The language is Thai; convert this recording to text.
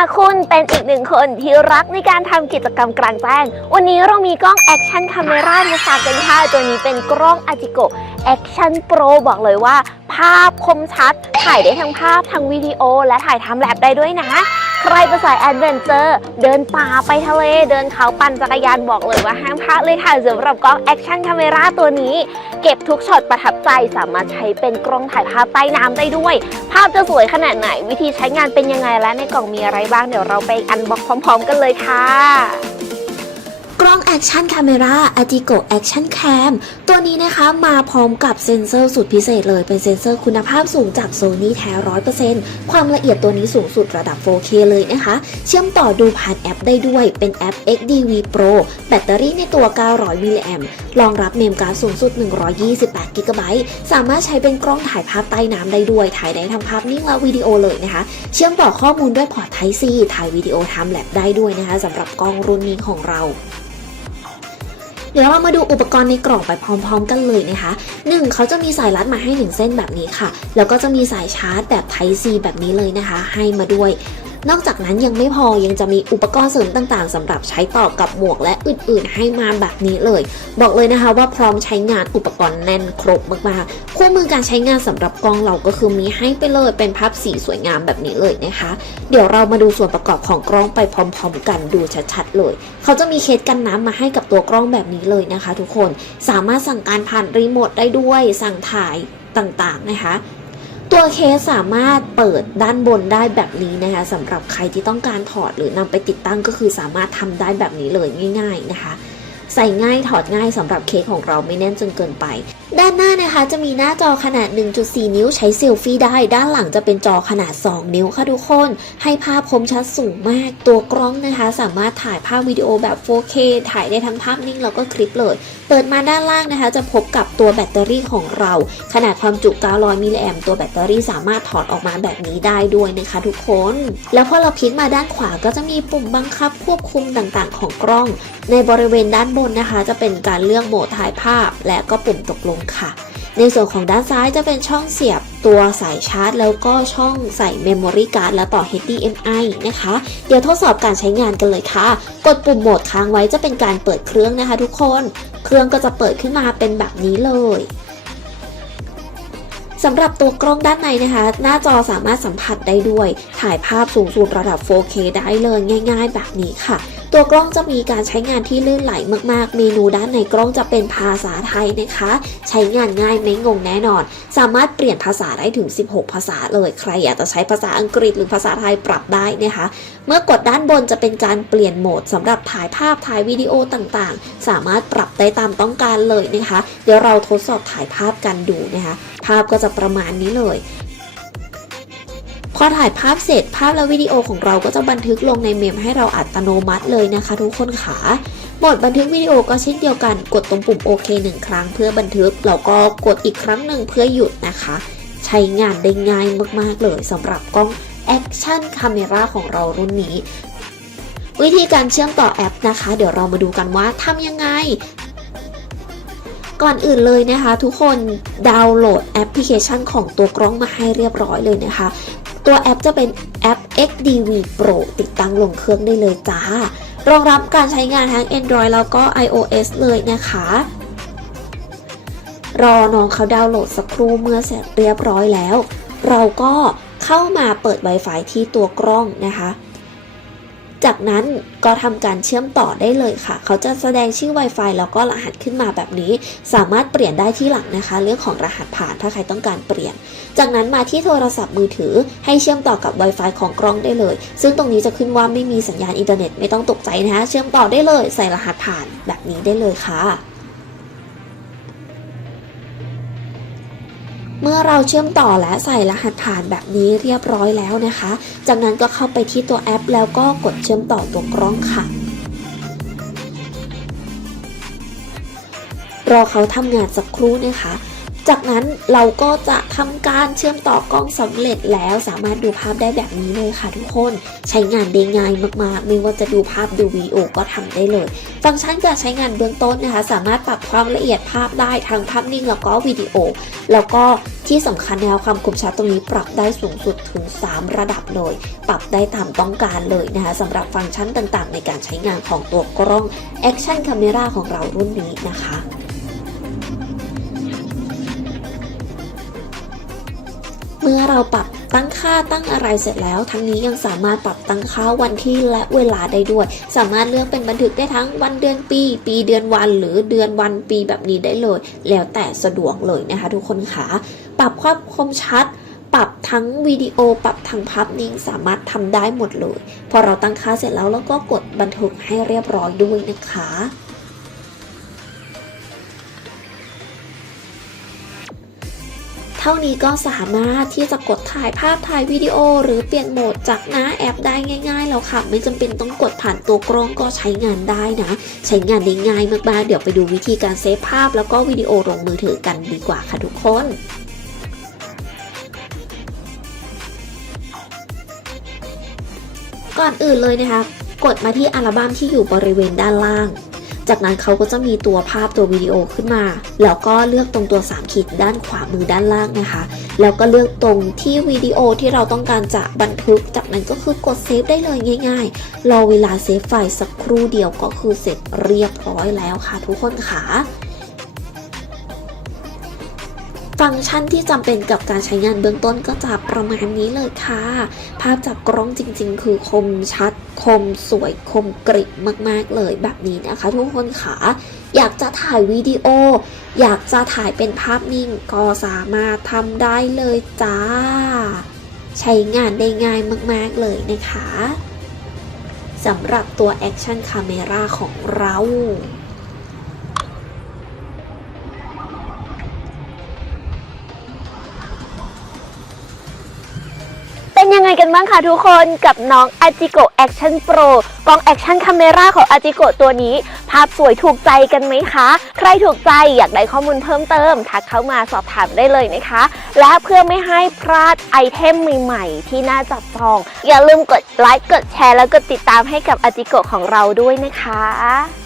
าคุณเป็นอีกหนึ่งคนที่รักในการทำกิจกรรมกลางแจ้ง วันนี้เรามีกล้องแอคชั่นคาเมรามาฝากกันค่ะ ตัวนี้เป็นกล้องอาจิโกแอคชั่นโปรบอกเลยว่า ภาพคมชัด ถ่ายได้ทั้งภาพทั้งวิดีโอ และถ่ายทำแลบได้ด้วยนะ ใครเป็นสายแอดเวนเจอร์ เดินป่าไปทะเล เดินเขาปั่นจักรยานบอกเลยว่าห้ามพลาดเลยค่ะสำหรับกล้องแอคชั่นคาเมราตัวนี้ เก็บทุกช็อตประทับใจสามารถใช้เป็นกล้องถ่ายภาพใต้น้ำได้ด้วย ภาพจะสวยขนาดไหน วิธีใช้งานเป็นยังไงและในกล่องมีอะไรบ้างเดี๋ยวเราไปอันบ็อกพร้อม ๆ กันเลยค่ะ กล้อง Action Camera Atigo Action Cam ตัวนี้นะคะมาพร้อมกับเซ็นเซอร์สุดพิเศษเลยเป็นเซ็นเซอร์คุณภาพสูงจาก Sony แท้100%ความละเอียดตัวนี้สูงสุดระดับ 4K เลยนะคะ เชื่อมต่อดูผ่านแอปได้ด้วยเป็นแอป XDV Pro แบตเตอรี่ในตัว 900 มิลลิแอมรองรับเมมการ์ดสูงสุด 128 กิกะไบต์สามารถใช้เป็นกล้องถ่ายภาพใต้น้ำได้ด้วย ถ่ายได้ทั้งภาพนิ่งและวิดีโอเลยนะคะ เชื่อมต่อข้อมูลด้วยพอร์ต Type C ถ่ายวิดีโอทำแลบได้ด้วยนะคะสำหรับกล้องรุ่นนี้ของเรา ดี๋ยวเรามาดูอุปกรณ์ในกล่องไปพร้อม ๆ กันเลยนะคะ 1. เขาจะมีสายรัดมาให้ 1 เส้นแบบนี้ค่ะ แล้วก็จะมีสายชาร์จแบบ Type C แบบนี้เลยนะคะ ให้มาด้วย นอกจากนั้นยังไม่พอยังจะมีอุปกรณ์เสริมต่างๆสำหรับใช้ต่อกับหมวกและอื่นๆ ให้มาแบบนี้เลย บอกเลยนะคะว่าพร้อมใช้งานอุปกรณ์แน่นครบมากๆคู่มือการใช้งานสำหรับกล้องเราก็คือมีให้ไปเลยเป็นภาพสีสวยงามแบบนี้เลยนะคะ เดี๋ยวเรามาดูส่วนประกอบของกล้องไปพร้อม ๆ กันดูชัดๆเลย เขาจะมีเคสกันน้ำมาให้กับตัวกล้องแบบนี้เลยนะคะ ทุกคนสามารถสั่งการผ่านรีโมทได้ด้วยสั่งถ่ายต่างๆนะคะ ตัวเคสสามารถเปิดด้านบนได้แบบนี้นะคะสำหรับใครที่ต้องการถอดหรือนำไปติดตั้งก็คือสามารถทำได้แบบนี้เลยง่าย ๆนะคะ ใส่ง่ายถอดง่ายสำหรับเคสของเราไม่แน่นจนเกินไปด้านหน้านะคะจะมีหน้าจอขนาด 1.4 นิ้วใช้เซลฟี่ได้ ด้านหลังจะเป็นจอขนาด 2 นิ้วค่ะทุกคน ให้ภาพคมชัดสูงมาก ตัวกล้องนะคะ สามารถถ่ายภาพวิดีโอแบบ 4K ถ่ายได้ทั้งภาพนิ่งแล้วก็คลิปเลย เปิดมาด้านล่างนะคะ จะพบกับตัวแบตเตอรี่ของเรา ขนาดความจุ 900 มิลลิแอมตัวแบตเตอรี่สามารถถอดออกมาแบบนี้ได้ด้วยนะคะทุกคน แล้วพอเราพลิกมาด้านขวาก็จะมีปุ่มบังคับควบคุมต่างๆ ของกล้อง ในบริเวณด้านบนนะคะ จะเป็นการเลือกโหมดถ่ายภาพ และก็ปุ่มตกลงค่ะ ในส่วนของด้านซ้ายจะเป็นช่องเสียบตัวสายชาร์จ แล้วก็ช่องใส่เมมโมรี่การ์ดและต่อ HDMI นะคะ เดี๋ยวทดสอบการใช้งานกันเลยค่ะ กดปุ่มโหมดค้างไว้จะเป็นการเปิดเครื่องนะคะ ทุกคน เครื่องก็จะเปิดขึ้นมาเป็นแบบนี้เลยสำหรับตัวกล้องด้านในนะคะ หน้าจอสามารถสัมผัสได้ด้วย ถ่ายภาพสูงสุดระดับ 4K ได้เลยง่าย ๆ แบบนี้ค่ะ ตัวกล้องจะมีการใช้งานที่ลื่นไหลมากๆ เมนูด้านในกล้องจะเป็นภาษาไทยนะคะ ใช้งานง่ายไม่งงแน่นอน สามารถเปลี่ยนภาษาได้ถึง 16 ภาษาเลย ใครอยากจะใช้ภาษาอังกฤษหรือภาษาไทยปรับได้นะคะ เมื่อกดด้านบนจะเป็นการเปลี่ยนโหมดสำหรับถ่ายภาพถ่ายวิดีโอต่างๆ สามารถปรับได้ตามต้องการเลยนะคะ เดี๋ยวเราทดสอบถ่ายภาพกันดูนะคะ ภาพก็จะประมาณนี้เลย พอถ่ายภาพเสร็จภาพและวิดีโอของเราก็จะบันทึกลงในเมมให้เราอัตโนมัติเลยนะคะ ทุกคนค่ะโหมดบันทึกวิดีโอก็เช่นเดียวกัน กดตรงปุ่มโอเคหนึ่งครั้งเพื่อบันทึกแล้วก็กดอีกครั้งหนึ่งเพื่อหยุดนะคะ ใช้งานได้ง่ายมากๆเลยสำหรับกล้อง Action Camera ของเรารุ่นนี้ วิธีการเชื่อมต่อแอปนะคะ เดี๋ยวเรามาดูกันว่าทำยังไงก่อนอื่นเลยนะคะ ทุกคนดาวน์โหลดแอปพลิเคชันของตัวกล้องมาให้เรียบร้อยเลยนะคะ ตัวแอปจะเป็นแอป XDV Pro ติดตั้งลงเครื่องได้เลยจ้ารองรับการใช้งานทั้ง Android แล้วก็ iOS เลยนะคะ รอน้องเขาดาวน์โหลดสักครู่เมื่อเสร็จเรียบร้อยแล้ว เราก็เข้ามาเปิด Wi-Fi ที่ตัวกล้องนะคะ จากนั้นก็ทำการเชื่อมต่อได้เลยค่ะ เขาจะแสดงชื่อ Wi-Fi แล้วก็รหัสขึ้นมาแบบนี้ สามารถเปลี่ยนได้ที่หลังนะคะ เรื่องของรหัสผ่านถ้าใครต้องการเปลี่ยน จากนั้นมาที่โทรศัพท์มือถือ ให้เชื่อมต่อกับ Wi-Fi ของกล้องได้เลย ซึ่งตรงนี้จะขึ้นว่าไม่มีสัญญาณอินเทอร์เน็ตไม่ต้องตกใจนะคะ เชื่อมต่อได้เลย ใส่รหัสผ่านแบบนี้ได้เลยค่ะ เมื่อเราเชื่อมต่อและใส่รหัสผ่านแบบนี้เรียบร้อยแล้วนะคะ จากนั้นก็เข้าไปที่ตัวแอป แล้วก็กดเชื่อมต่อตัวกล้องค่ะ รอเขาทำงานสักครู่นะคะ จากนั้นเราก็จะทำการเชื่อมต่อกล้องสำเร็จแล้วสามารถดูภาพได้แบบนี้เลยค่ะทุกคน ใช้งานได้ง่ายมากๆ ไม่ว่าจะดูภาพดูวิดีโอก็ทำได้เลย ฟังก์ชันการใช้งานเบื้องต้นนะคะ สามารถปรับความละเอียดภาพได้ทั้งภาพนิ่งแล้วก็วิดีโอ แล้วก็ที่สำคัญนะคะความคมชัดตรงนี้ปรับได้สูงสุดถึง 3 ระดับเลย ปรับได้ตามต้องการเลยนะคะสำหรับฟังก์ชันต่างๆ ในการใช้งานของตัวกล้อง Action Camera ของเรารุ่นนี้นะคะ เมื่อเราปรับตั้งค่าตั้งอะไรเสร็จแล้ว ทั้งนี้ยังสามารถปรับตั้งค่าวันที่และเวลาได้ด้วย สามารถเลือกเป็นบันทึกได้ทั้งวันเดือนปี ปีเดือนวัน หรือเดือนวันปีแบบนี้ได้เลย แล้วแต่สะดวกเลยนะคะ ทุกคนค่ะปรับความคมชัดปรับทั้งวิดีโอปรับทั้งภาพนิ่งสามารถทำได้หมดเลย พอเราตั้งค่าเสร็จแล้วเราก็กดบันทึกให้เรียบร้อยด้วยนะคะ ท่านี้ก็สามารถที่จะกดถ่ายภาพถ่ายวิดีโอ หรือเปลี่ยนโหมดจากหน้าแอปได้ง่ายๆแล้วค่ะ ไม่จำเป็นต้องกดผ่านตัวกล้องก็ใช้งานได้นะ ใช้งานได้ง่ายมากๆ เดี๋ยวไปดูวิธีการเซฟภาพแล้วก็วิดีโอลงมือถือกันดีกว่าค่ะทุกคนก่อนอื่นเลยนะคะ กดมาที่อัลบั้มที่อยู่บริเวณด้านล่าง จากนั้นเขาก็จะมีตัวภาพตัววิดีโอขึ้นมา แล้วก็เลือกตรงตัว3ขีดด้านขวามือด้านล่างนะคะ แล้วก็เลือกตรงที่วิดีโอที่เราต้องการจะบันทึก จากนั้นก็คือกดเซฟได้เลยง่าย ๆ รอเวลาเซฟไฟล์สักครู่เดียวก็คือเสร็จเรียบร้อยแล้วค่ะทุกคนค่ะ ฟังก์ชันที่จำเป็นกับการใช้งานเบื้องต้นก็จะประมาณนี้เลยค่ะ ภาพจากกล้องจริง ๆ คือคมชัด คมสวยคมกริบมาก ๆ เลยแบบนี้นะคะ ทุกคนค่ะ อยากจะถ่ายวิดีโอ อยากจะถ่ายเป็นภาพนิ่ง ก็สามารถทำได้เลยจ้า ใช้งานได้ง่ายมาก ๆ เลยนะคะสำหรับตัว Action Camera ของเรา เป็นยังไงกันบ้างคะทุกคนกับน้อง a j i k o Action Pro กล้อง Action Camera ของ a j i k o ตัวนี้ ภาพสวยถูกใจกันไหมคะ ใครถูกใจอยากได้ข้อมูลเพิ่มเติม ทักเข้ามาสอบถามได้เลยนะคะ และเพื่อไม่ให้พลาดไอเทมใหม่ๆ ที่น่าจับจอง อย่าลืมกดไลค์กดแชร์แล้วกดติดตามให้กับ a j i k o ของเราด้วยนะคะ